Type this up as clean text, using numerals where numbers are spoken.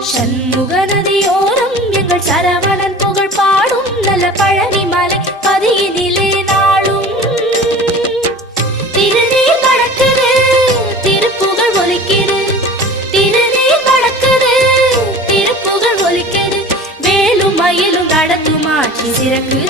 சண்முக நதியோரம் எங்கள் சரவணன் புகழ் பாடும் நல்ல பழனி மலை பதியினிலே நாளும் திருநீர் நடக்குது, திருப்புகழ் ஒலிக்குது. திருநீர் நடக்குது, திருப்புகழ் ஒலிக்குது. வேலும் மயிலும் நடத்தும் ஆட்சி சிறக்குது.